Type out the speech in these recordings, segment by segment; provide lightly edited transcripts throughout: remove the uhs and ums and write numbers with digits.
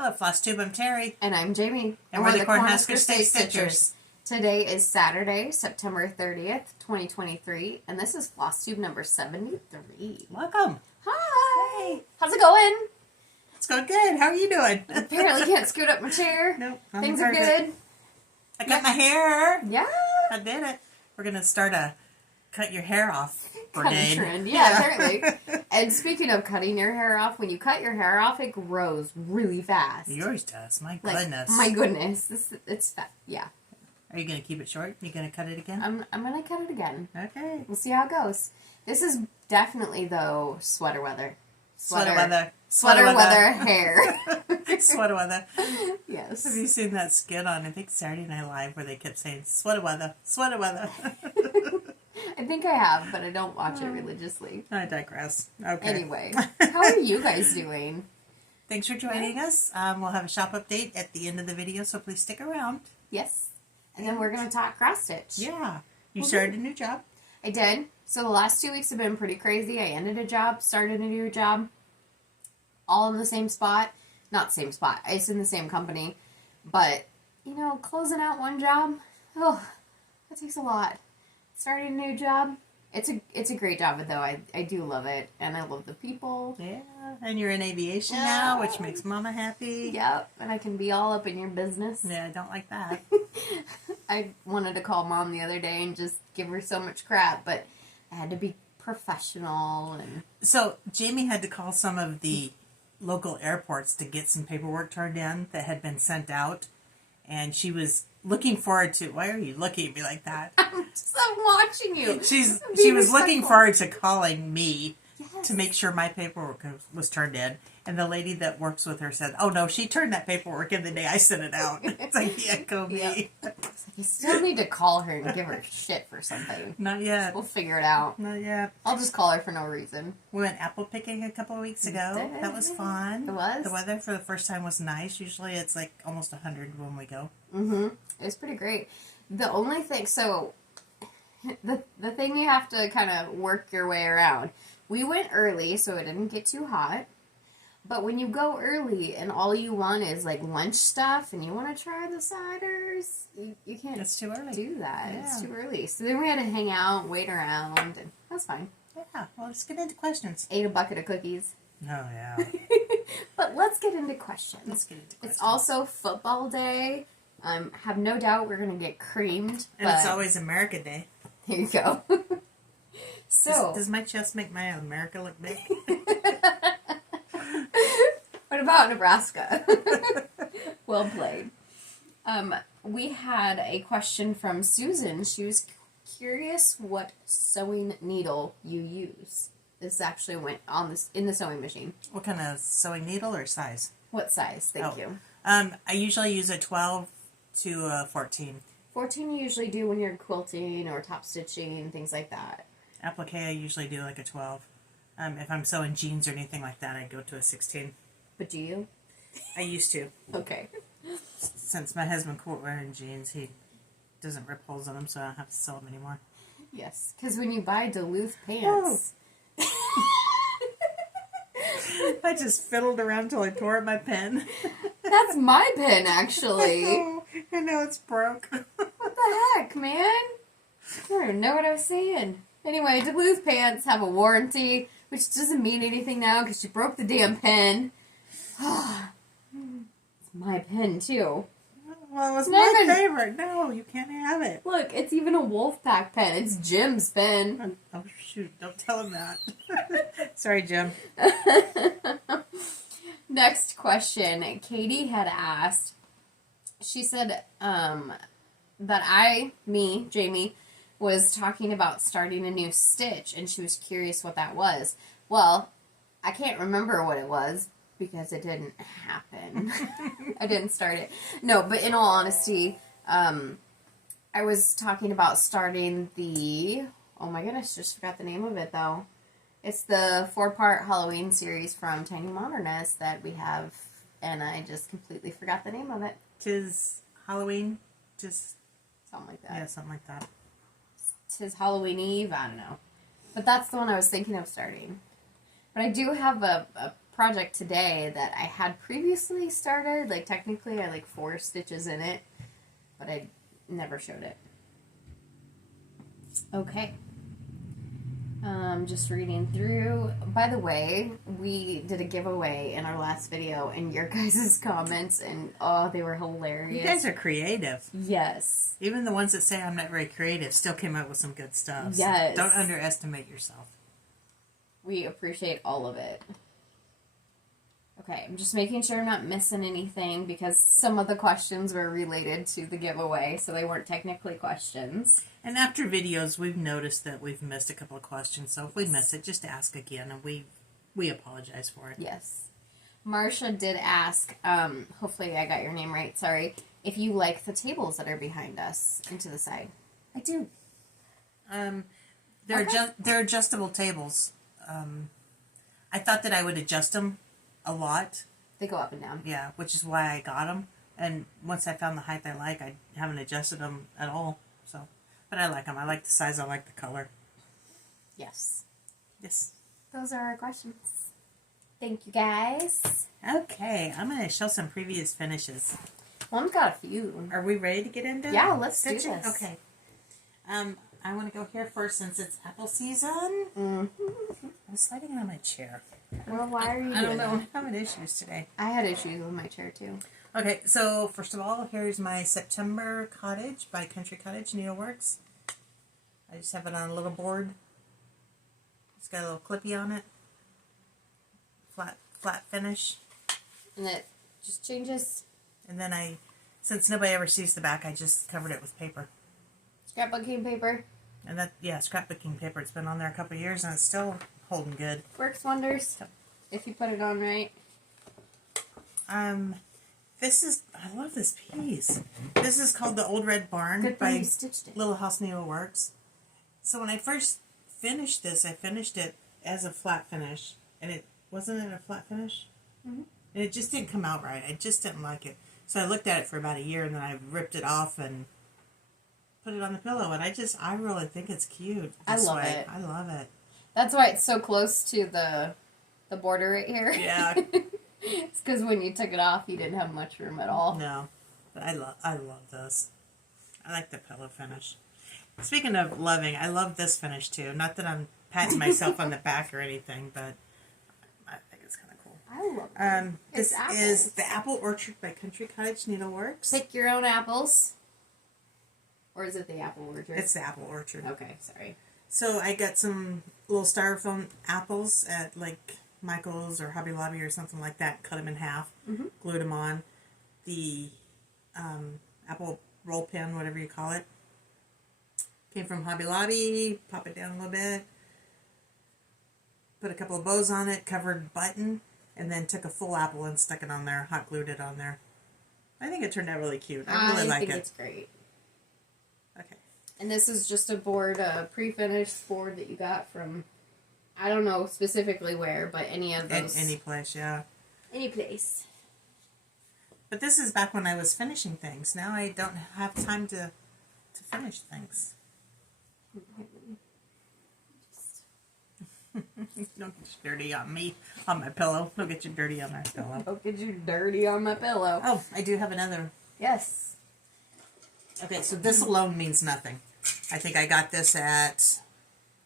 Hello, Flosstube. I'm Terry. And I'm Jamie. And we're the Cornhusker State Stitchers. Today is Saturday, September 30th, 2023, and this is Flosstube number 73. Welcome. Hi. Hey. How's it going? It's going good. How are you doing? Apparently can't scoot up my chair. Nope. Things are good. I cut my hair. Yeah. I did it. We're going to start a cut your hair off brigade. Trend. Yeah, apparently. And speaking of cutting your hair off, when you cut your hair off, it grows really fast. Yours does. My goodness. My goodness. It's fast. Yeah. Are you going to keep it short? You going to cut it again? I'm going to cut it again. Okay. We'll see how it goes. This is definitely, though, sweater weather. Sweater weather. Sweater weather hair. Sweater weather. Yes. Have you seen that skit on, I think, Saturday Night Live where they kept saying, sweater weather, sweater weather? I think I have, but I don't watch it religiously. I digress. Okay. Anyway, how are you guys doing? Thanks for joining us. We'll have a shop update at the end of the video, so please stick around. Yes. And then we're going to talk cross stitch. Yeah. You started a new job? I did. So the last 2 weeks have been pretty crazy. I ended a job, started a new job, all in the same spot. Not same spot. It's in the same company. But, you know, closing out one job, oh, that takes a lot. Starting a new job, it's a great job, though. I do love it, and I love the people. Yeah, and you're in aviation now, which makes Mama happy. Yep, and I can be all up in your business. Yeah, I don't like that. I wanted to call Mom the other day and just give her so much crap, but I had to be professional. And so Jamie had to call some of the local airports to get some paperwork turned in that had been sent out, and she was looking forward to. Why are you looking at me like that? I'm watching you. She was looking forward to calling me Yes. to make sure my paperwork was turned in. And the lady that works with her said, "Oh no, she turned that paperwork in the day I sent it out." It's like, yeah, go me. Yep. You still need to call her and give her shit for something. Not yet. We'll figure it out. Not yet. I'll just call her for no reason. We went apple picking a couple of weeks ago. That was fun. It was? The weather for the first time was nice. Usually it's like almost 100 when we go. Mm-hmm. It was pretty great. The only thing, so the thing you have to kind of work your way around. We went early, so it didn't get too hot. But when you go early and all you want is like lunch stuff and you want to try the ciders, you can't It's too early. do that. Yeah. It's too early. So then we had to hang out, wait around, and that's fine. Yeah, well, let's get into questions. Ate a bucket of cookies. Oh, yeah. But let's get into questions. Let's get into questions. It's also football day. Have no doubt we're going to get creamed. And it's always America Day. There you go. So, Does my chest make my America look big? what about Nebraska? Well played. We had a question from Susan. She was curious what sewing needle you use. This actually went on in the sewing machine. What kind of sewing needle or size? What size? Thank you. I usually use a 12 to a 14. 14 you usually do when you're quilting or top stitching, things like that. Applique I usually do like a 12. If I'm sewing jeans or anything like that, I go to a 16. But do you? I used to. Okay. Since my husband quit wearing jeans, he doesn't rip holes in them, so I don't have to sew them anymore. Yes, because when you buy Duluth pants... I just fiddled around until I tore up my pen. That's my pen, actually. I know it's broke. What the heck, man? I don't even know what I was saying. Anyway, Duluth pants have a warranty, which doesn't mean anything now because you broke the damn pen. It's my pen, too. Well, it was my favorite. No, you can't have it. Look, it's even a Wolfpack pen. It's Jim's pen. Oh, shoot. Don't tell him that. Sorry, Jim. Next question. Katie had asked, she said that Jamie, was talking about starting a new stitch, and she was curious what that was. Well, I can't remember what it was, because it didn't happen. I didn't start it. No, but in all honesty, I was talking about starting the... Oh my goodness, just forgot the name of it, though. It's the 4-part Halloween series from Tiny Modernist that we have, and I just completely forgot the name of it. 'Tis Halloween? Just... Something like that. Yeah, something like that. 'Tis Halloween Eve? I don't know. But that's the one I was thinking of starting. But I do have a project today that I had previously started. Like, technically, I like 4 stitches in it, but I never showed it. Okay. Just reading through. By the way, we did a giveaway in our last video, and your guys' comments, and oh, they were hilarious. You guys are creative. Yes. Even the ones that say I'm not very creative still came up with some good stuff. Yes. So don't underestimate yourself. We appreciate all of it. Okay, I'm just making sure I'm not missing anything because some of the questions were related to the giveaway, so they weren't technically questions. And after videos, we've noticed that we've missed a couple of questions, so if we miss it, just ask again, and we apologize for it. Yes. Marsha did ask, hopefully I got your name right, sorry, if you like the tables that are behind us and to the side. I do. They're adjustable tables. I thought that I would adjust them a lot. They go up and down. Yeah, which is why I got them. And once I found the height I like, I haven't adjusted them at all. So, but I like them. I like the size. I like the color. Yes. Yes. Those are our questions. Thank you, guys. Okay, I'm going to show some previous finishes. Well, I've got a few. Are we ready to get into Yeah, let's do stitching? this. Okay. I want to go here first since it's apple season. Mm-hmm. I'm sliding on my chair. Well, why are you I don't doing know. that? I'm having issues today. I had issues with my chair, too. Okay, so first of all, here's my September Cottage by Country Cottage Needleworks. I just have it on a little board. It's got a little clippy on it. Flat finish. And it just changes. And then since nobody ever sees the back, I just covered it with paper. Scrapbooking paper. And scrapbooking paper. It's been on there a couple of years and it's still holding good. Works wonders. If you put it on right. I love this piece. This is called the Old Red Barn Good by thing you stitched it. Little House Needleworks. So when I first finished this, I finished it as a flat finish. And it wasn't a flat finish? Mm-hmm. And it just didn't come out right. I just didn't like it. So I looked at it for about a year and then I ripped it off and put it on the pillow. And I really think it's cute. I love it. I love it. That's why it's so close to the border right here. Yeah. It's because when you took it off, you didn't have much room at all. No. But I love this. I like the pillow finish. Speaking of loving, I love this finish too. Not that I'm patting myself on the back or anything, but I think it's kind of cool. I love it. This is the Apple Orchard by Country Cottage Needleworks. Pick your own apples. Or is it the Apple Orchard? It's the Apple Orchard. Okay, sorry. So I got some little styrofoam apples at like Michael's or Hobby Lobby or something like that. Cut them in half, glued them on. The apple roll pin, whatever you call it, came from Hobby Lobby. Pop it down a little bit. Put a couple of bows on it, covered button, and then took a full apple and stuck it on there, hot glued it on there. I think it turned out really cute. I really like it. I think it's great. Okay. And this is just a board, a pre-finished board that you got from, I don't know specifically where, but any of those. Any place, yeah. Any place. But this is back when I was finishing things. Now I don't have time to finish things. Don't get you dirty on me, on my pillow. Don't get you dirty on my pillow. Don't get you dirty on my pillow. Oh, I do have another. Yes. Okay, so this alone means nothing. I think I got this at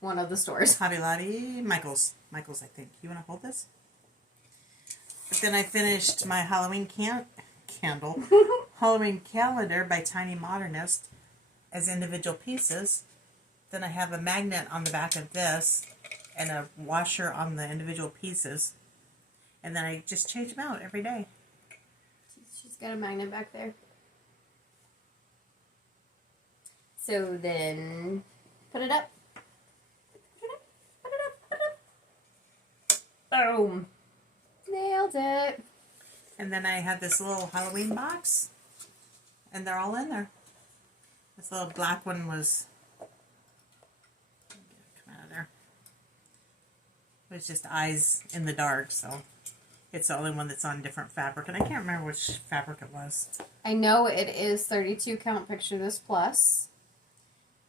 one of the stores. Hobby Lobby, Michael's, I think. You want to hold this? But then I finished my Halloween candle, Halloween calendar by Tiny Modernist as individual pieces. Then I have a magnet on the back of this and a washer on the individual pieces. And then I just change them out every day. She's got a magnet back there. So then, put it up. Put it up. Boom. Nailed it. And then I have this little Halloween box. And they're all in there. This little black one was... Come out of there. It was just eyes in the dark, so... It's the only one that's on different fabric. And I can't remember which fabric it was. I know it is 32 count Picture This Plus.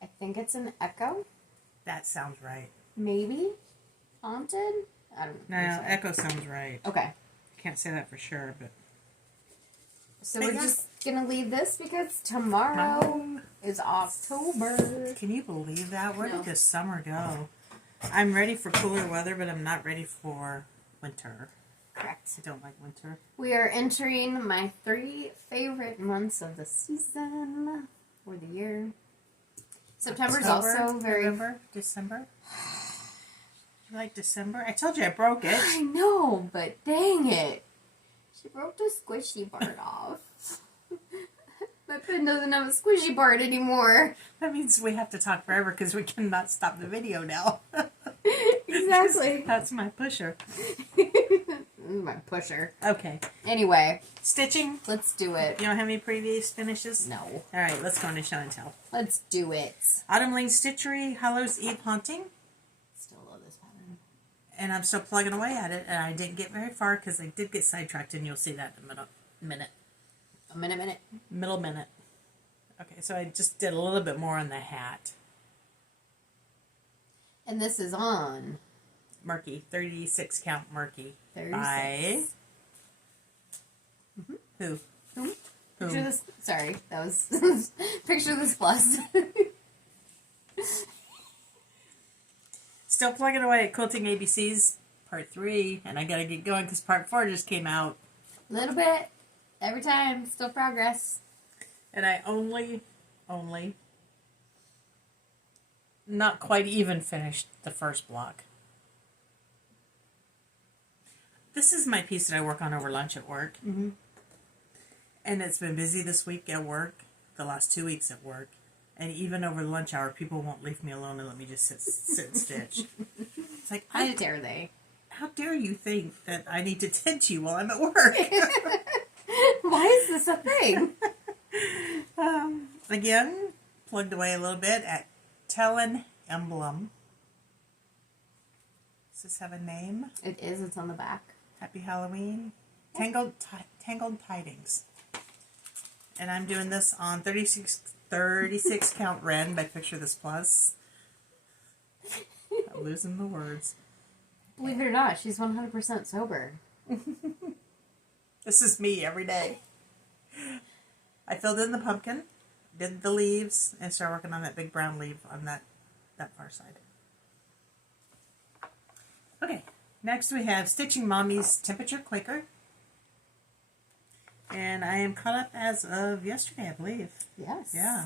I think it's an Echo. That sounds right. Maybe. Haunted? I don't No, know. Echo sounds right. Okay. Can't say that for sure, but... So we're just going to leave this because tomorrow is October. Can you believe that? Where No. did this summer go? I'm ready for cooler weather, but I'm not ready for winter. Correct. I don't like winter. We are entering my 3 favorite months of the season or the year. September's also very... November, December. You like December? I told you I broke it. I know, but dang it. She broke the squishy part off. My pen doesn't have a squishy part anymore. That means we have to talk forever because we cannot stop the video now. Exactly. That's my pusher. My pusher. Okay. Anyway. Stitching. Let's do it. You don't have any previous finishes? No. Alright, let's go into show and tell. Let's do it. Autumn Lane Stitchery, Hallows Eve Haunting. Still love this pattern. And I'm still plugging away at it, and I didn't get very far because I did get sidetracked, and you'll see that in a minute. A minute. Middle minute. Okay, so I just did a little bit more on the hat. And this is on Murky, 36 count Murky. 36. By who? Picture this. Sorry, that was picture this plus. Still plugging away at Quilting ABCs Part 3, and I gotta get going because Part 4 just came out. Little bit. Every time. Still progress. And I only not quite even finished the first block. This is my piece that I work on over lunch at work. Mm-hmm. And it's been busy this week at work, the last 2 weeks at work. And even over the lunch hour, people won't leave me alone and let me just sit and stitch. It's like, How dare they? How dare you think that I need to tend to you while I'm at work? Why is this a thing? Again, plugged away a little bit at Terri Emblem. Does this have a name? It is. It's on the back. Happy Halloween. Tangled Tidings. And I'm doing this on 36 count Ren by Picture This Plus. I'm losing the words. Believe it or not, she's 100% sober. This is me every day. I filled in the pumpkin, did the leaves, and started working on that big brown leaf on that far side. Okay, next we have Stitching Mommy's Temperature Quaker. And I am caught up as of yesterday, I believe. Yes. Yeah.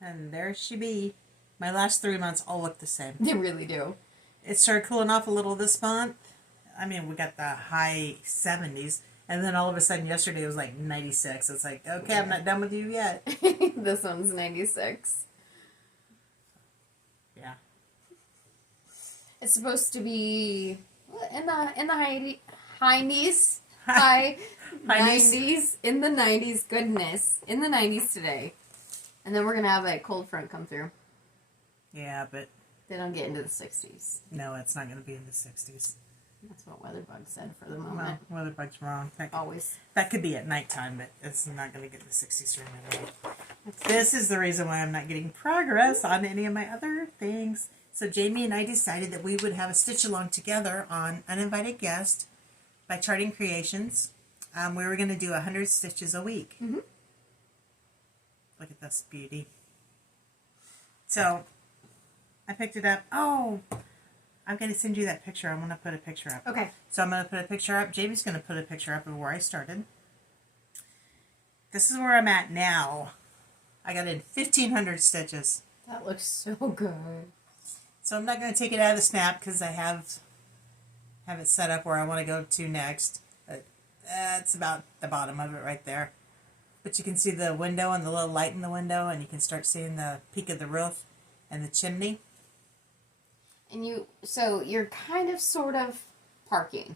And there she be. My last 3 months all look the same. They really do. It started cooling off a little this month. I mean, we got the high 70s. And then all of a sudden yesterday it was like 96. It's like, okay, I'm not done with you yet. This one's 96. Yeah. It's supposed to be in the high 90s. High 90s. In the 90s. Goodness. In the 90s today. And then we're going to have a cold front come through. Yeah, but... They don't get into the 60s. No, it's not going to be in the 60s. That's what Weatherbug said for the moment. Well, Weatherbug's wrong. Always. That could be at nighttime, but it's not going to get in the 60s right now. This is the reason why I'm not getting progress on any of my other things. So Jamie and I decided that we would have a stitch-along together on Uninvited Guest by Charting Creations. We were going to do 100 stitches a week. Mm-hmm. Look at this beauty. So, I picked it up. Oh, I'm going to send you that picture. I'm going to put a picture up. Okay. So I'm going to put a picture up. Jamie's going to put a picture up of where I started. This is where I'm at now. I got in 1,500 stitches. That looks so good. So I'm not going to take it out of the snap because I have it set up where I want to go to next. But that's about the bottom of it right there. But you can see the window and the little light in the window, and you can start seeing the peak of the roof and the chimney. And you're kind of sort of parking.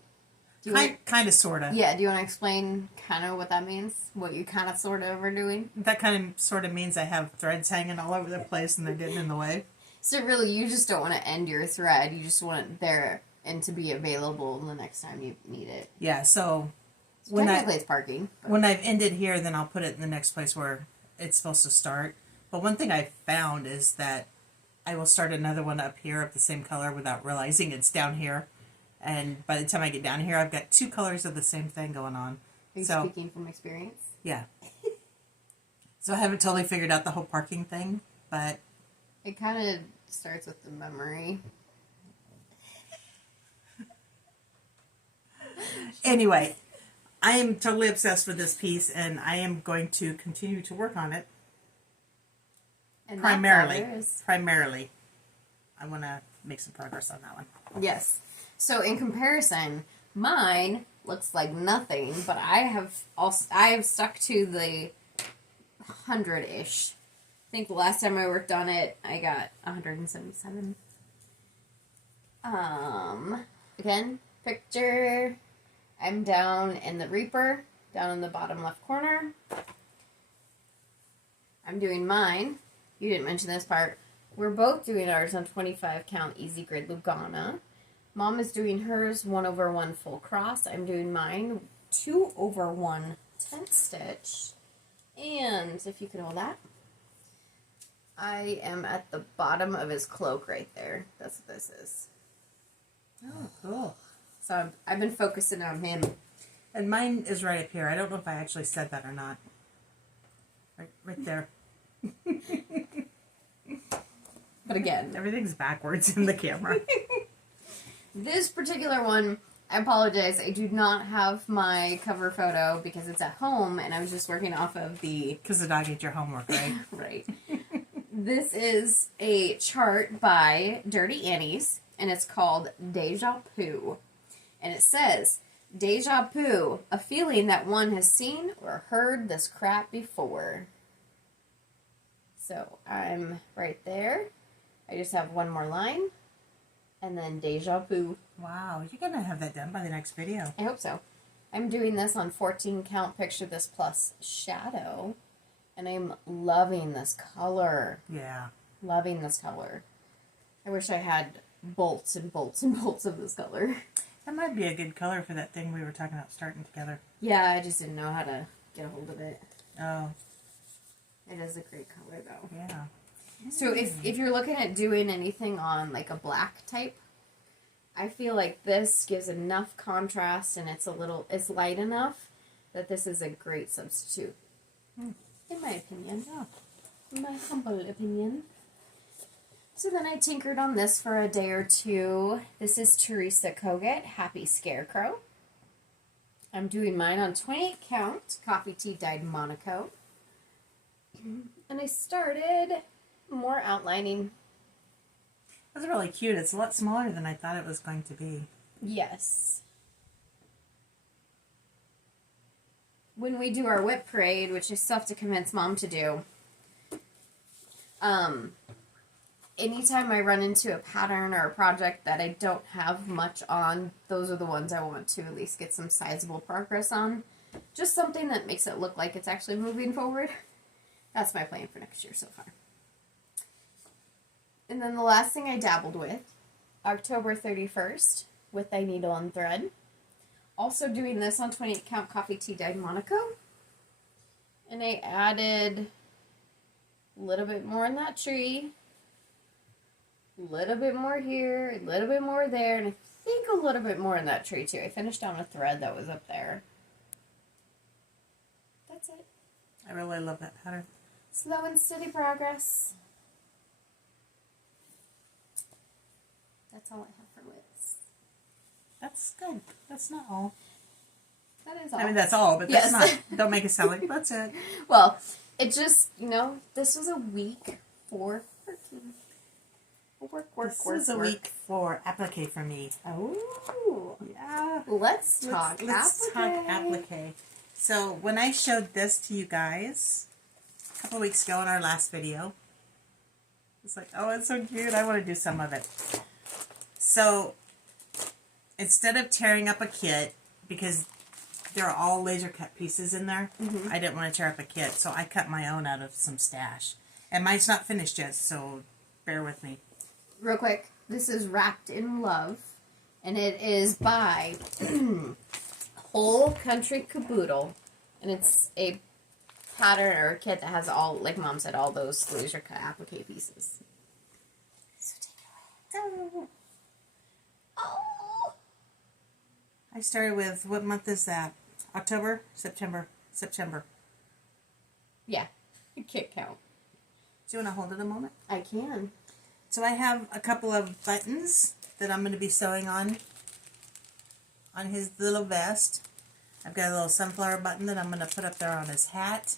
Kind of, sort of. Yeah, do you want to explain kind of what that means? What you kind of sort of are doing? That kind of sort of means I have threads hanging all over the place and they're getting in the way. So really, you just don't want to end your thread. You just want it there and to be available the next time you need it. Yeah, so technically it's parking. But. When I've ended here, then I'll put it in the next place where it's supposed to start. But one thing I found is that I will start another one up here of the same color without realizing it's down here. And by the time I get down here, I've got 2 colors of the same thing going on. Are you speaking from experience? Yeah. So I haven't totally figured out the whole parking thing, but... It kind of starts with the memory. Anyway, I am totally obsessed with this piece, and I am going to continue to work on it. And Primarily. I want to make some progress on that one. Yes. So in comparison, mine looks like nothing, but I have stuck to the 100-ish. I think the last time I worked on it, I got 177. Again, picture. I'm down in the Reaper, down in the bottom left corner. I'm doing mine. You didn't mention this part. We're both doing ours on 25 count easy grid Lugana. Mom is doing hers 1/1 full cross. I'm doing mine 2/1 10th stitch. And if you could hold that, I am at the bottom of his cloak right there. That's what this is. Oh, cool. So I've been focusing on him. And mine is right up here. I don't know if I actually said that or not. Right there. But again, everything's backwards in the camera. This particular one, I apologize. I do not have my cover photo because it's at home and I was just working off of the... Because the dog ate your homework, right? Right. This is a chart by Dirty Annie's and it's called Deja Poo. And it says, Deja Poo, a feeling that one has seen or heard this crap before. So I'm right there. I just have one more line. And then Deja Poo. Wow, you're going to have that done by the next video. I hope so. I'm doing this on 14 count Picture This Plus shadow. And I'm loving this color. Yeah. Loving this color. I wish I had bolts and bolts and bolts of this color. That might be a good color for that thing we were talking about starting together. Yeah, I just didn't know how to get a hold of it. Oh. It is a great color though. Yeah. So if you're looking at doing anything on like a black type, I feel like this gives enough contrast and it's light enough that this is a great substitute. In my opinion. Yeah. In my humble opinion. So then I tinkered on this for a day or two. This is Teresa Kogut, Happy Scarecrow. I'm doing mine on 28 count, Coffee Tea Dyed Monaco. And I started more outlining. That's really cute. It's a lot smaller than I thought it was going to be. Yes. When we do our whip parade, which I still have to convince Mom to do, anytime I run into a pattern or a project that I don't have much on, those are the ones I want to at least get some sizable progress on. Just something that makes it look like it's actually moving forward. That's my plan for next year so far. And then the last thing I dabbled with, October 31st, with Thy Needle and Thread. Also doing this on 28 count Coffee Tea Dyed Monaco. And I added a little bit more in that tree. A little bit more here, a little bit more there, and I think a little bit more in that tree too. I finished on a thread that was up there. That's it. I really love that pattern. Slow and steady progress. That's all I have for whips. That's good. That's not all. That is all. I mean, that's all, but that's not. Don't make it sound like that's it. Well, it just, this was a week for working. This is a week for applique for me. Oh. Yeah. Let's talk applique. So, when I showed this to you guys a couple weeks ago in our last video, it's like, oh, it's so cute. I want to do some of it. So, instead of tearing up a kit, because there are all laser cut pieces in there, I didn't want to tear up a kit, so I cut my own out of some stash. And mine's not finished yet, so bear with me. Real quick, this is Wrapped in Love, and it is by Whole Country Caboodle, and it's a pattern or a kit that has all, like Mom said, all those laser cut applique pieces. I started with, what month is that? October? September? Yeah. You can't count. Do you want to hold it a moment? I can. So I have a couple of buttons that I'm going to be sewing on his little vest. I've got a little sunflower button that I'm going to put up there on his hat.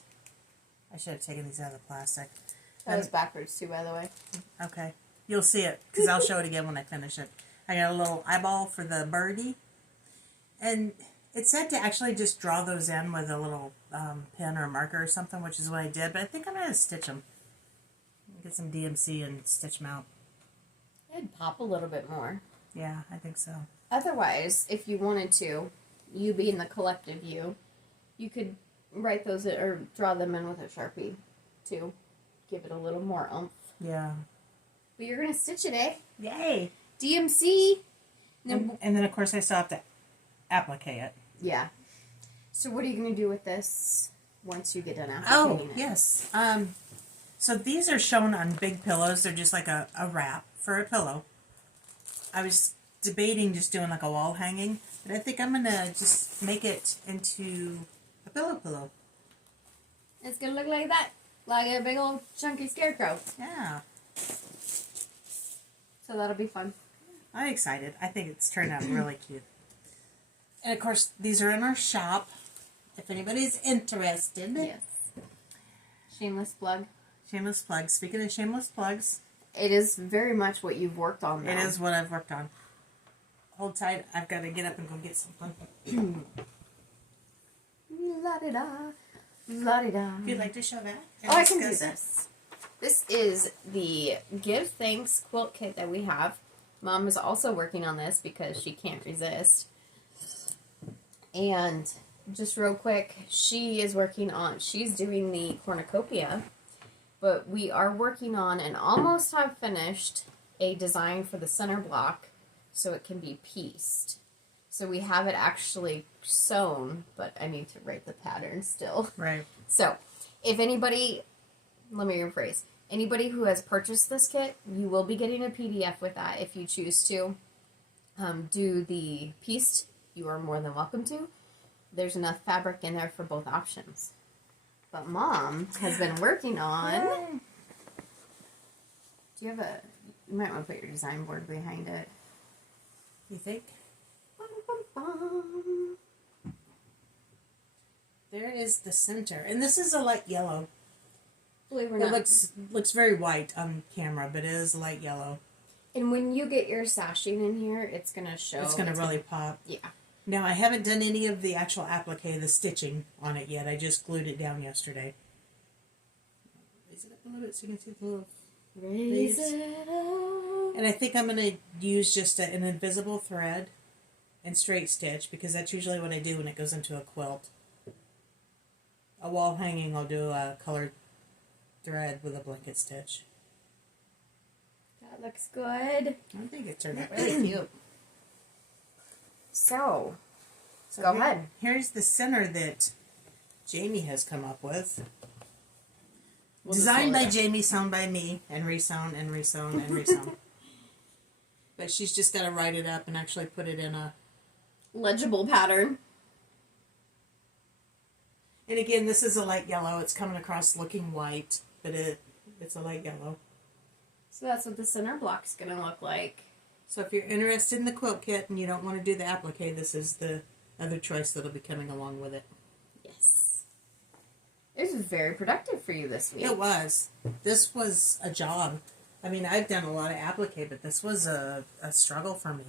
I should have taken these out of the plastic. That was backwards too, by the way. Okay. You'll see it, because I'll show it again when I finish it. I got a little eyeball for the birdie. And it said to actually just draw those in with a little pen or a marker or something, which is what I did. But I think I'm going to stitch them. Get some DMC and stitch them out. It'd pop a little bit more. Yeah, I think so. Otherwise, if you wanted to, you being the collective you, you could write those or draw them in with a Sharpie to give it a little more oomph. Yeah. But you're going to stitch it, eh? Yay! DMC! And then, of course, I still have to applique it. Yeah. So what are you going to do with this once you get done appliquing Oh, it? yes. So these are shown on big pillows. They're just like a wrap for a pillow. I was debating just doing like a wall hanging, but I think I'm going to just make it into a pillow. It's going to look like that. Like a big old chunky scarecrow. Yeah. So that'll be fun. I'm excited. I think it's turned out really cute. And of course, these are in our shop. If anybody's interested. Yes. Shameless plug. Shameless plug. Speaking of shameless plugs. It is very much what you've worked on, though. It is what I've worked on. Hold tight. I've got to get up and go get something. La-di-da. La-di-da. If you'd like to show that. Oh, I can do this. This is the Give Thanks quilt kit that we have. Mom is also working on this because she can't resist. And just real quick, she's doing the cornucopia, but we are working on and almost have finished a design for the center block so it can be pieced. So we have it actually sewn, but I need to write the pattern still. Right. So, if anybody, let me rephrase, anybody who has purchased this kit, you will be getting a PDF with that if you choose to do the pieced. You are more than welcome to. There's enough fabric in there for both options. But Mom has been working on... Do you have a... You might want to put your design board behind it. You think? Bum, bum, bum. There is the center. And this is a light yellow. Believe it or It not. looks very white on camera, but it is light yellow. And when you get your sashing in here, it's going to show. It's going to really pop. Yeah. Now, I haven't done any of the actual applique, the stitching on it yet. I just glued it down yesterday. Raise it up a little bit so you can see the little Raise leaves. it up. And I think I'm going to use just an invisible thread and straight stitch, because that's usually what I do when it goes into a quilt. A wall hanging, I'll do a colored thread with a blanket stitch. That looks good. I think it turned out really cute. So go ahead. Here's the center that Jamie has come up with. We'll Designed by just Jamie, sewn by me, and resewn and resewn and resewn. But she's just got to write it up and actually put it in a... legible pattern. And again, this is a light yellow. It's coming across looking white, but it's a light yellow. So that's what the center block's going to look like. So if you're interested in the quilt kit and you don't want to do the applique, this is the other choice that'll be coming along with it. Yes. It was very productive for you this week. It was. This was a job. I mean, I've done a lot of applique, but this was a struggle for me.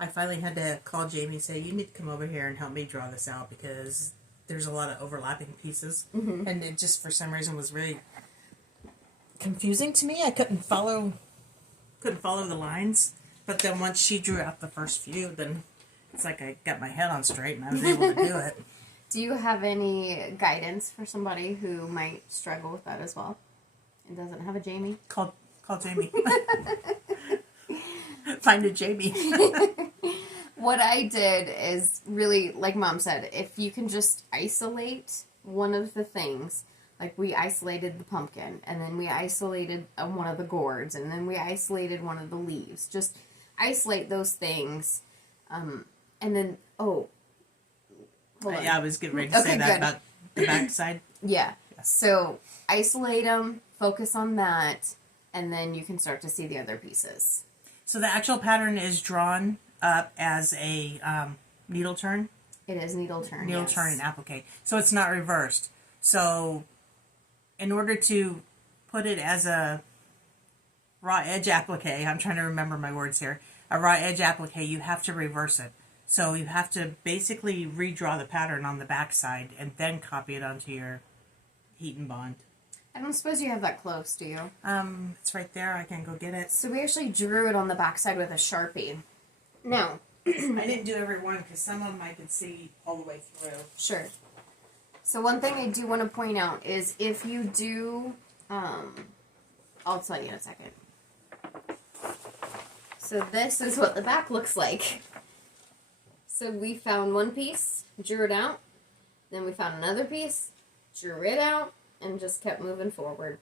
I finally had to call Jamie and say, you need to come over here and help me draw this out, because there's a lot of overlapping pieces. Mm-hmm. And it just, for some reason, was very confusing to me. I couldn't follow the lines. But then once she drew out the first few, then it's like I got my head on straight and I was able to do it. Do you have any guidance for somebody who might struggle with that as well and doesn't have a Jamie? Call Jamie. Find a Jamie. What I did is really, like Mom said, if you can just isolate one of the things, like we isolated the pumpkin, and then we isolated one of the gourds, and then we isolated one of the leaves. Just isolate those things And then, hold on. Yeah, I was getting ready to say that about the back side. Yeah. So isolate them, focus on that, and then you can start to see the other pieces. So the actual pattern is drawn up as a needle turn? It is needle turn, Needle turn and applique. So it's not reversed. So in order to put it as a raw edge applique, I'm trying to remember my words here, a raw edge applique, you have to reverse it. So you have to basically redraw the pattern on the back side and then copy it onto your heat and bond. I don't suppose you have that close, do you? It's right there. I can go get it. So we actually drew it on the back side with a Sharpie. Now, I didn't do every one because some of them I could see all the way through. Sure. So one thing I do want to point out is if you do, I'll tell you in a second. So this is what the back looks like. So we found one piece, drew it out, then we found another piece, drew it out, and just kept moving forward.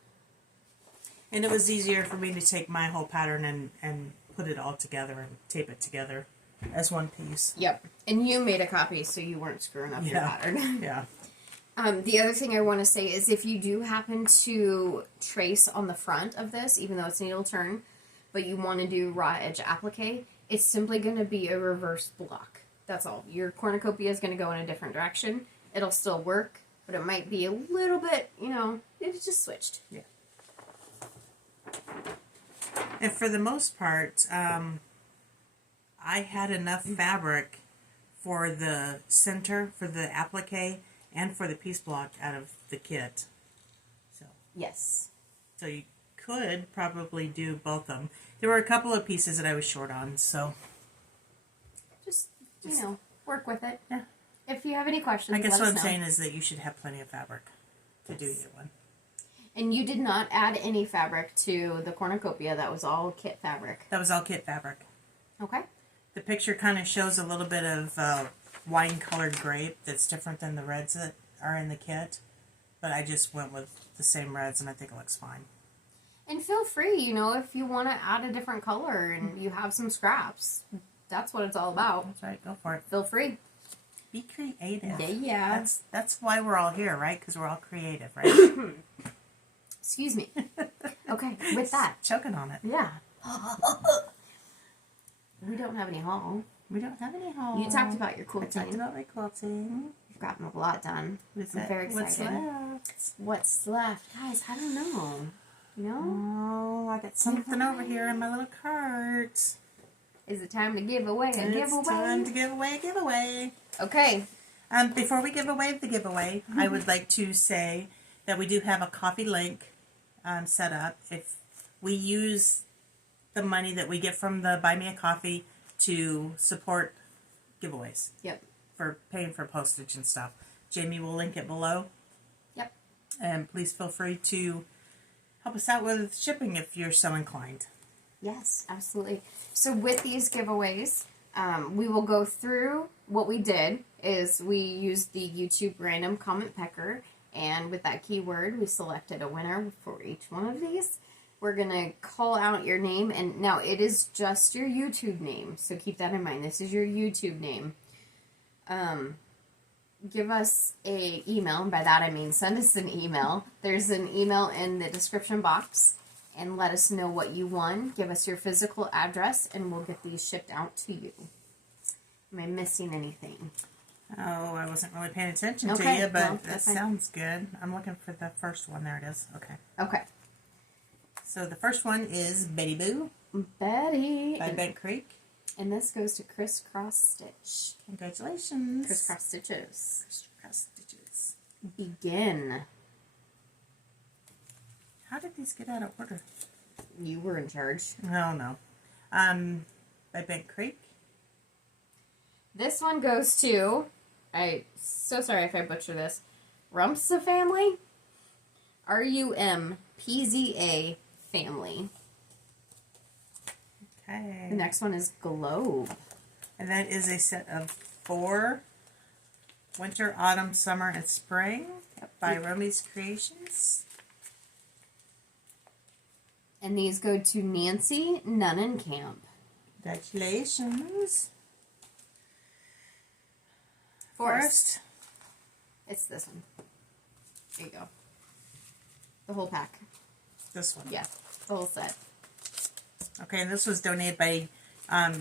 And it was easier for me to take my whole pattern and put it all together and tape it together as one piece. Yep. And you made a copy so you weren't screwing up your pattern. Yeah. The other thing I want to say is if you do happen to trace on the front of this, even though it's needle turn, but you want to do raw edge applique, it's simply going to be a reverse block. That's all. Your cornucopia is going to go in a different direction. It'll still work, but it might be a little bit, it's just switched. Yeah. And for the most part, I had enough fabric for the center, for the applique, and for the piece block out of the kit. So Yes. So you could probably do both of them. There were a couple of pieces that I was short on, so Just work with it. Yeah. If you have any questions, I guess let what us I'm know. saying is that you should have plenty of fabric to do your one. And you did not add any fabric to the cornucopia. That was all kit fabric. That was all kit fabric. Okay. The picture kind of shows a little bit of wine-colored grape that's different than the reds that are in the kit. But I just went with the same reds, and I think it looks fine. And feel free, if you want to add a different color and you have some scraps. That's what it's all about. That's right. Go for it. Feel free. Be creative. Yeah. That's why we're all here, right? Because we're all creative, right? Excuse me. Okay, with that. Choking on it. Yeah. We don't have any haul. We don't have any haul. You talked about your I quilting. talked about my quilting. You've gotten a lot done. I'm very What's excited. left? What's left? Guys, I don't know. Oh, I got something over here in my little cart. Is it time to give away a giveaway? It's time to give away a giveaway. Okay. Before we give away the giveaway, I would like to say that we do have a coffee link set up. If we use the money that we get from the Buy Me a Coffee to support giveaways. Yep. For paying for postage and stuff. Jamie will link it below. Yep. And please feel free to help us out with shipping if you're so inclined. Yes, absolutely. So with these giveaways, we will go through what we did is we used the YouTube random comment pecker, and with that keyword, we selected a winner for each one of these. We're going to call out your name, and now it is just your YouTube name, so keep that in mind. This is your YouTube name. Give us a email, and by that I mean send us an email. There's an email in the description box, and let us know what you won. Give us your physical address, and we'll get these shipped out to you. Am I missing anything? Oh, I wasn't really paying attention Okay, to you, but well, that that's fine. sounds good. I'm looking for the first one. There it is. Okay. Okay. So the first one is Betty Boo Betty. by Bent Creek. And this goes to Crisscross Stitch. Congratulations. Crisscross Stitches. Crisscross Stitches. Begin. How did these get out of order? You were in charge. Oh, no. By Bent Creek. This one goes to, so sorry if I butcher this, Rumpza family? RUMPZA family. Okay. The next one is Globe. And that is a set of 4 Winter, Autumn, Summer, and Spring by Romy's Creations. And these go to Nancy Nunnenkamp. Congratulations. Forest. It's this one. There you go. The whole pack. This one. Yeah, the whole set. Okay, and this was donated by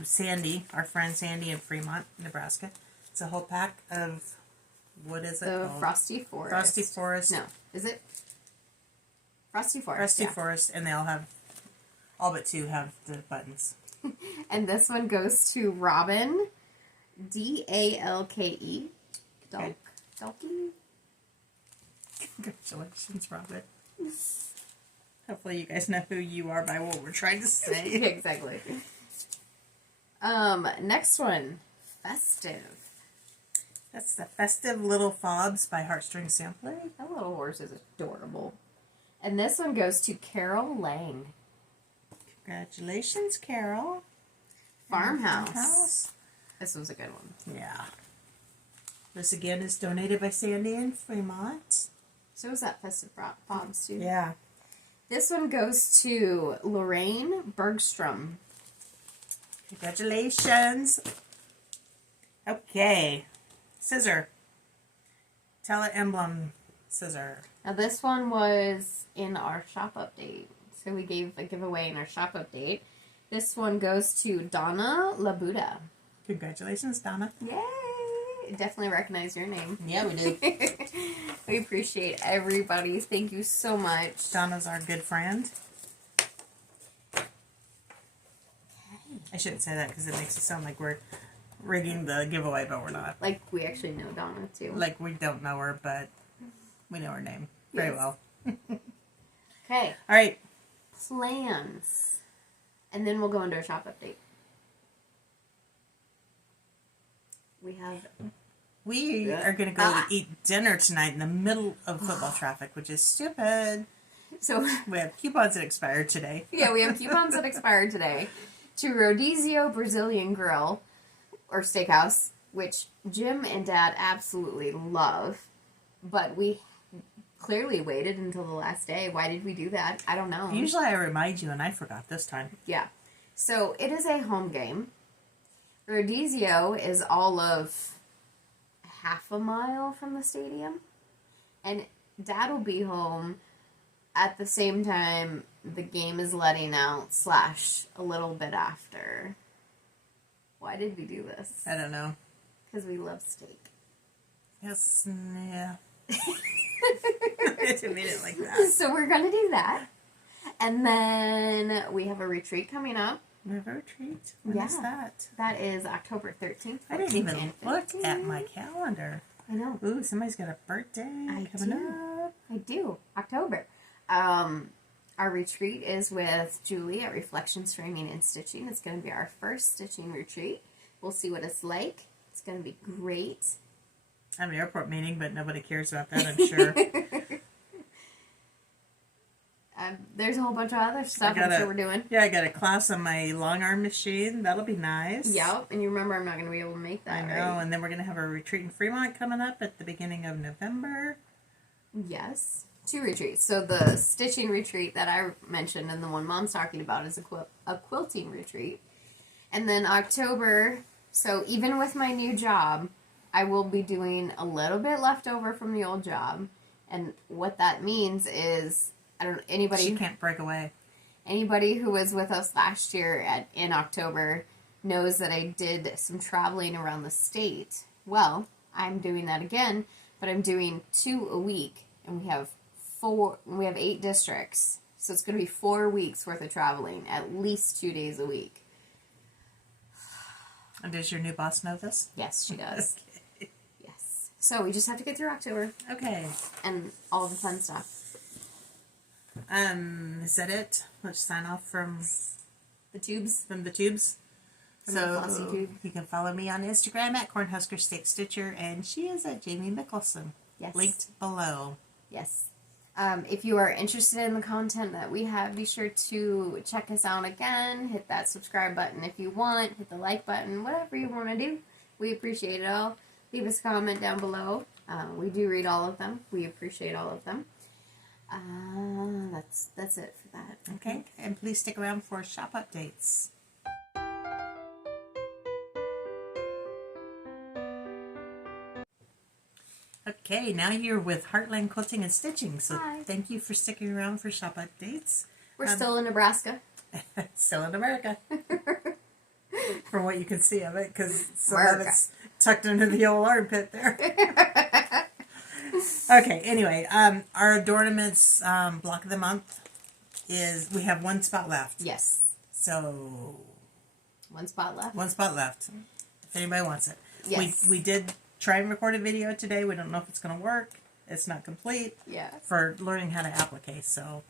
Sandy, our friend Sandy in Fremont, Nebraska. It's a whole pack of, what is it called? Frosty Forest. Frosty Forest. No, is it? Frosty Forest. Frosty Forest, and they all but 2 have the buttons. And this one goes to Robin, Dalke. Okay. Dalke? Congratulations, Robin. Hopefully you guys know who you are by what we're trying to say. Exactly. Next one, Festive. That's the Festive Little Fobs by Heartstring Sampler. That little horse is adorable. And this one goes to Carol Lang. Congratulations, Carol. Farmhouse. This was a good one. Yeah. This again is donated by Sandy in Fremont. So is that Festive Fobs too. Yeah. This one goes to Lorraine Bergstrom. Congratulations. Okay. Scissor. Tele Emblem scissor. Now this one was in our shop update. So we gave a giveaway in our shop update. This one goes to Donna Labuda. Congratulations, Donna. Yay! Definitely recognize your name. Yeah, we did. We appreciate everybody. Thank you so much. Donna's our good friend. I shouldn't say that because it makes it sound like we're rigging the giveaway, but we're not. Like, we actually know Donna, too. Like, we don't know her, but we know her name very well. Okay. All right. Plans. And then we'll go into our shop update. We are going to go eat dinner tonight in the middle of football traffic, which is stupid. So we have coupons that expired today. Yeah, we have coupons that expired today to Rodizio Brazilian Grill or Steakhouse, which Jim and Dad absolutely love, but we clearly waited until the last day. Why did we do that? I don't know. Usually I remind you, and I forgot this time. Yeah. So it is a home game. Rodizio is all of half a mile from the stadium, and Dad will be home at the same time the game is letting out / a little bit after. Why did we do this? I don't know. Because we love steak. Yes, yeah. I didn't mean it like that. So we're going to do that. And then we have a retreat coming up. We have a retreat? When is that? That is October 13th. I didn't even look at my calendar. I know. Ooh, somebody's got a birthday coming up. I do. October. Our retreat is with Julie at Reflections Framing and Stitching. It's going to be our first stitching retreat. We'll see what it's like. It's going to be great. I have an airport meeting, but nobody cares about that, I'm sure. There's a whole bunch of other stuff I'm sure we're doing. Yeah, I got a class on my long arm machine. That'll be nice. Yep, and you remember I'm not going to be able to make that, I know, and then we're going to have a retreat in Fremont coming up at the beginning of November. Yes. 2 retreats. So the stitching retreat that I mentioned and the one Mom's talking about is a quilting retreat. And then October, so even with my new job, I will be doing a little bit left over from the old job. And what that means is, She can't break away. Anybody who was with us last year in October knows that I did some traveling around the state. Well, I'm doing that again, but I'm doing 2 a week, and we have 8 districts. So it's going to be 4 weeks worth of traveling, at least 2 days a week. And does your new boss know this? Yes, she does. Okay. Yes. So we just have to get through October. Okay. And all the fun stuff. Is that it? Let's sign off from the tubes. From the tubes. From the Flossie tube. You can follow me on Instagram at Cornhusker Steak Stitcher, and she is at Jamie Mickelson. Yes. Linked below. Yes. If you are interested in the content that we have, be sure to check us out again. Hit that subscribe button if you want. Hit the like button. Whatever you want to do. We appreciate it all. Leave us a comment down below. We do read all of them. We appreciate all of them. That's it for that. Okay. And please stick around for shop updates. Okay, now you're with Heartland Quilting and Stitching. So Hi. thank you for sticking around for shop updates. We're still in Nebraska. Still in America. From what you can see of it, because some America. of it's tucked under the old armpit there. Okay, anyway, our Adornaments block of the month is, we have one spot left. Yes. So, One spot left. one spot left. If anybody wants it. Yes. We did try and record a video today. We don't know if it's going to work. It's not complete. Yeah. For learning how to applique. So,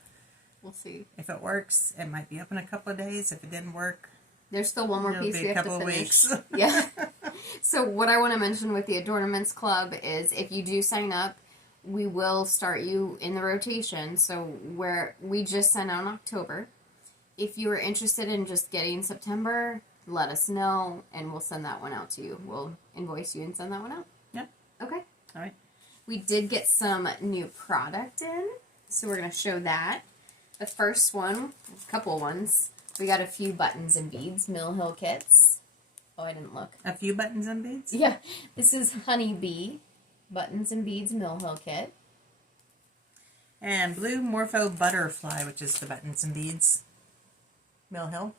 We'll see. if it works, it might be up in a couple of days. If it didn't work, There's still one more it'll piece be we a have couple to of finish. weeks. Yeah. So what I want to mention with the Adornaments Club is if you do sign up, we will start you in the rotation. So where we just sent out in October. If you are interested in just getting September, let us know and we'll send that one out to you. We'll invoice you and send that one out. Yep. Okay. All right. We did get some new product in, so we're going to show that. The first one, a couple ones, we got a few buttons and beads, Mill Hill kits. Oh, I didn't look. A few buttons and beads? Yeah, this is Honeybee Buttons and Beads Mill Hill kit. And Blue Morpho Butterfly, which is the buttons and beads. Mill Hill.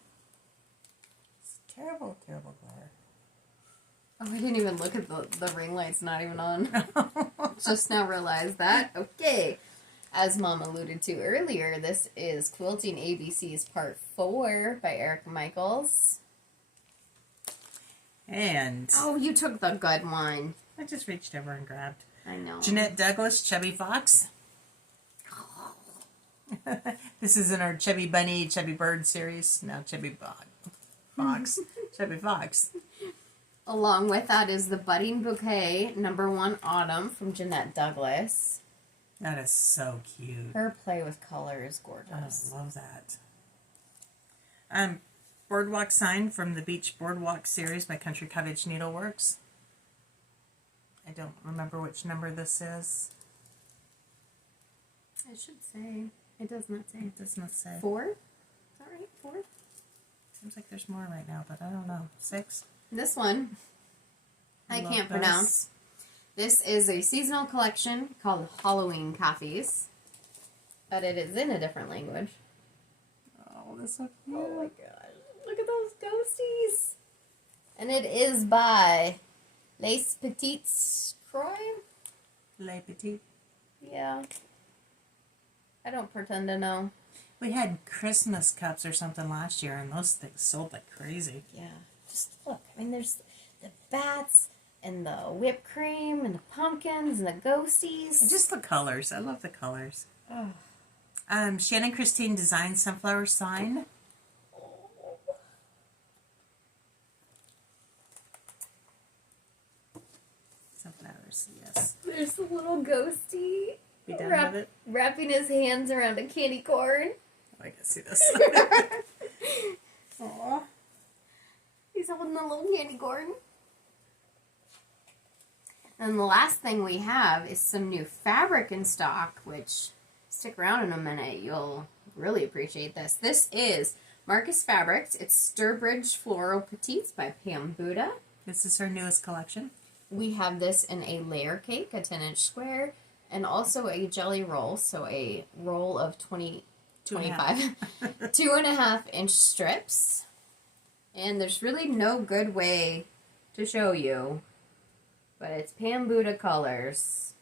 It's terrible, terrible glare. Oh, I didn't even look at the ring light's not even on. Just now realized that. Okay. As Mom alluded to earlier, this is Quilting ABC's Part 4 by Erica Michaels. And Oh, you took the good one. I just reached over and grabbed I know. Jeanette Douglas, Chubby Fox. This is in our Chubby Bunny, Chubby Bird series. Now Chubby Fox. Chubby Fox. Along with that is the Budding Bouquet #1 Autumn from Jeanette Douglas. That is so cute. Her play with color is I gorgeous. love that. Boardwalk Sign from the Beach Boardwalk series by Country Cottage Needleworks. I don't remember which number this is. I should say. It does not say. It does not say. 4? Is that right? 4? Seems like there's more right now, but I don't know. 6? This one, I Love can't this. pronounce. This is a seasonal collection called Halloween Coffees, but it is in a different language. Oh, that's so cute. Oh my gosh. Look at those ghosties. And it is by Les Petites Croix. Le Petit. Yeah. I don't pretend to know. We had Christmas cups or something last year, and those things sold like crazy. Yeah. Just look. I mean, there's the bats and the whipped cream and the pumpkins and the ghosties. And just the colors. I love the colors. Oh. Shannon Christine designed Sunflower Sign. Sunflowers, yes. There's the little ghosty. Be done with it? Wrapping his hands around a candy corn. Oh, I can see this. Aw. He's holding a little candy corn. And the last thing we have is some new fabric in stock, which, stick around in a minute, you'll really appreciate this. This is Marcus Fabrics. It's Sturbridge Floral Petites by Pam Buddha. This is her newest collection. We have this in a layer cake, a 10-inch square, and also a jelly roll, so a roll of 25, 2.5-inch strips. And there's really no good way to show you, but it's Pam Buddha colors.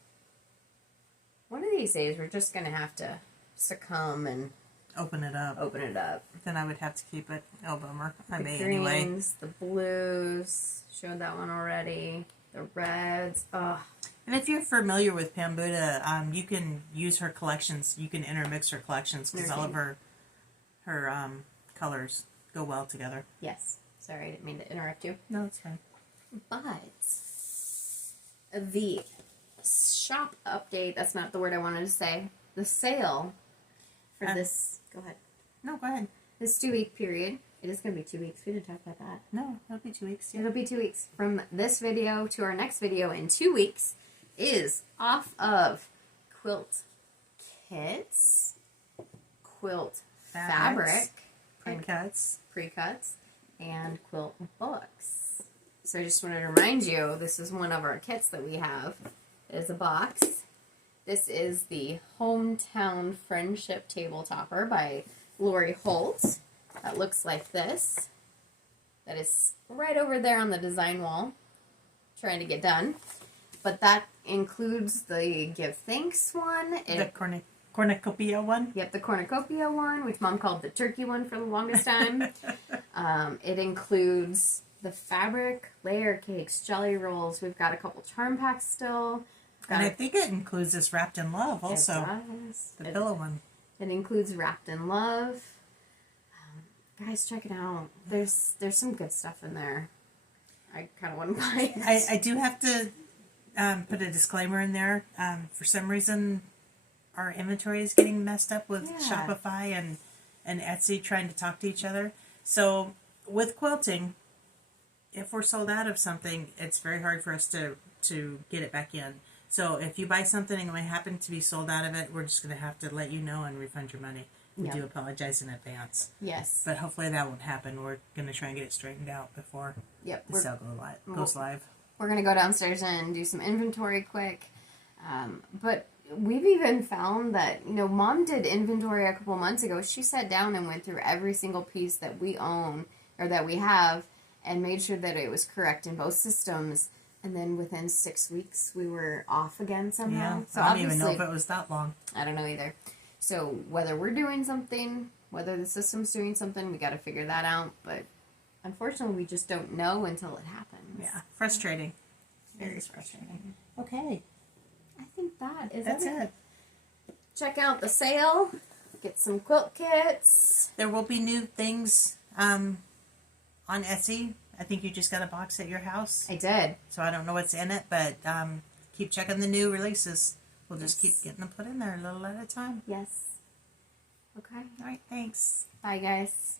One of these days, we're just going to have to succumb and Open it up. open it up. Then I would have to keep it. Oh, bummer. I The may greens, anyway. the blues, showed that one already. The reds, ugh. And if you're familiar with Pam Buddha, you can use her collections. You can intermix her collections because all of her colors go well together. Yes. Sorry, I didn't mean to interrupt you. No, it's fine. But the shop update, that's not the word I wanted to say. The sale for this, go ahead. No, go ahead. This 2-week period, it is going to be 2 weeks. We didn't talk about that. No, that'll be 2 weeks. Yeah. It'll be 2 weeks. From this video to our next video in 2 weeks is off of quilt kits, quilt fabric, Pre-cuts. pre-cuts, and quilt books. So I just wanted to remind you, this is one of our kits that we have. is a box. This is the Hometown Friendship Table Topper by Lori Holt. That looks like this. That is right over there on the design wall. Trying to get done. But that includes the Give Thanks one. The cornucopia one? Yep, the cornucopia one, which Mom called the turkey one for the longest time. It includes the fabric, layer cakes, jelly rolls. We've got a couple charm packs still. And I think it includes this Wrapped in Love also. It does. The pillow one. It includes Wrapped in Love. Guys, check it out. There's some good stuff in there. I kind of want to buy it. I do have to put a disclaimer in there. For some reason, our inventory is getting messed up with Shopify and Etsy trying to talk to each other. So with quilting, if we're sold out of something, it's very hard for us to get it back in. So if you buy something and we happen to be sold out of it, we're just going to have to let you know and refund your money. We do apologize in advance. Yes. But hopefully that won't happen. We're going to try and get it straightened out before the sale goes live. We're going to go downstairs and do some inventory quick. But we've even found that, Mom did inventory a couple months ago. She sat down and went through every single piece that we own or that we have and made sure that it was correct in both systems. And then within 6 weeks, we were off again somehow. Yeah, so I don't even know if it was that long. I don't know either. So whether we're doing something, whether the system's doing something, we got to figure that out. But unfortunately, we just don't know until it happens. Yeah, frustrating. Very frustrating. Okay. I think that's it. Check out the sale. Get some quilt kits. There will be new things on Etsy. I think you just got a box at your house. I did. So I don't know what's in it, but keep checking the new releases. We'll just keep getting them put in there a little at a time. Yes. Okay. All right, thanks. Bye, guys.